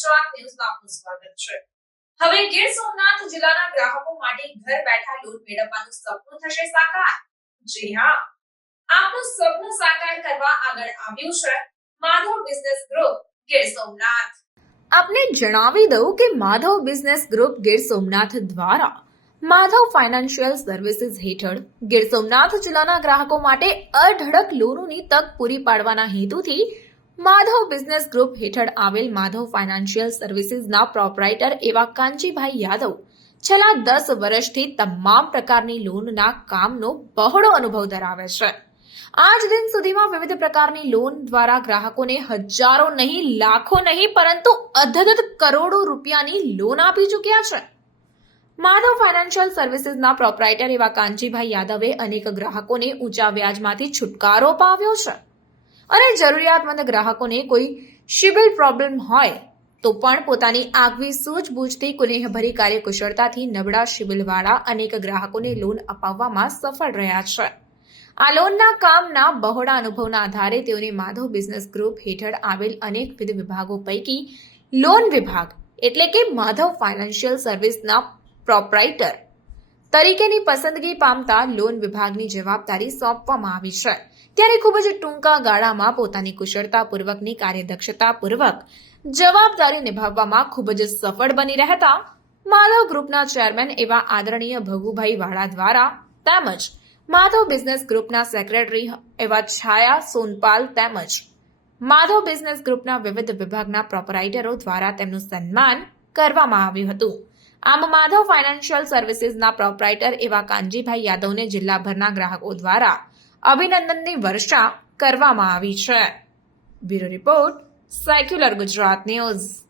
ગુજરાત ન્યૂઝમાં આપનું સ્વાગત છે. હવે ગીર સોમનાથ જિલ્લાના ગ્રાહકો માટે ઘર બેઠા લોન મેળવવાનું સપનું થશે સાકાર? જી હા. આપનું સપનું સાકાર કરવા આગળ આવ્યું છે માધવ બિઝનેસ ગ્રુપ, ગીર સોમનાથ. આપને જણાવી દઉં કે માધવ બિઝનેસ ગ્રુપ ગીર સોમનાથ દ્વારા માધવ ફાઇનાન્શિયલ સર્વિસીસ હેઠળ ગીર સોમનાથ જિલ્લાના ગ્રાહકો માટે અઢળક લોનોની તક પૂરી પાડવાના હેતુથી માધવ બિઝનેસ ગ્રુપ હેઠળ આવેલ માધવ ફાઇનાન્શિયલ સર્વિસીસના પ્રોપરાઇટર એવા કાંચીભાઈ યાદવ છેલ્લા દસ વર્ષથી તમામ પ્રકારની લોનના કામનો બહોળો અનુભવ ધરાવે છે. આજ દિન સુધીમાં વિવિધ પ્રકારની લોન દ્વારા ગ્રાહકોને હજારો નહીં, લાખો નહીં, પરંતુ અધધ કરોડો રૂપિયાની લોન આપી ચૂક્યા છે. માધવ ફાઇનાન્શિયલ સર્વિસીસના પ્રોપરાઇટર એવા કાંજીભાઈ યાદવે અનેક ગ્રાહકોને ઊંચા વ્યાજમાંથી છુટકારો અપાવ્યો છે. અને જરૂરિયાતમંદ ગ્રાહકોને કોઈ શિબિલ પ્રોબ્લેમ હોય, તો પણ પોતાની આગવી સૂઝબૂછથી કુનેહભરી કાર્યકુશળતાથી નબળા શિબિલવાળા અનેક ગ્રાહકોને લોન અપાવવામાં સફળ રહ્યા છે. આ લોનના કામના બહોળા અનુભવના આધારે તેઓને માધવ બિઝનેસ ગ્રુપ હેઠળ આવેલ અનેકવિધ વિભાગો પૈકી લોન વિભાગ, એટલે કે માધવ ફાઇનાન્શિયલ સર્વિસના પ્રોપરાઇટર તરીકેની પસંદગી પામતા લોન વિભાગની જવાબદારી સોંપવામાં આવી છે. ત્યારે ખૂબ જ ટૂંકા ગાળામાં પોતાની કુશળતાપૂર્વકની કાર્યદક્ષતાપૂર્વક જવાબદારી નિભાવવામાં ખૂબ જ સફળ બની રહેતા માધવ ગ્રુપના ચેરમેન એવા આદરણીય ભગુભાઈ વાળા દ્વારા તેમજ માધવ બિઝનેસ ગ્રુપના સેક્રેટરી એવા છાયા સોનપાલ તેમજ માધવ બિઝનેસ ગ્રુપના વિવિધ વિભાગના પ્રોપરાઇટરો દ્વારા તેમનું સન્માન કરવામાં આવ્યું હતું. આમ માધવ ફાઇનાન્શિયલ સર્વિસીસના પ્રોપરાઇટર એવા કાનજીભાઈ યાદવને જિલ્લાભરના ગ્રાહકો દ્વારા અભિનંદનની વર્ષા કરવામાં આવી છે. Bureau report secular Gujarat news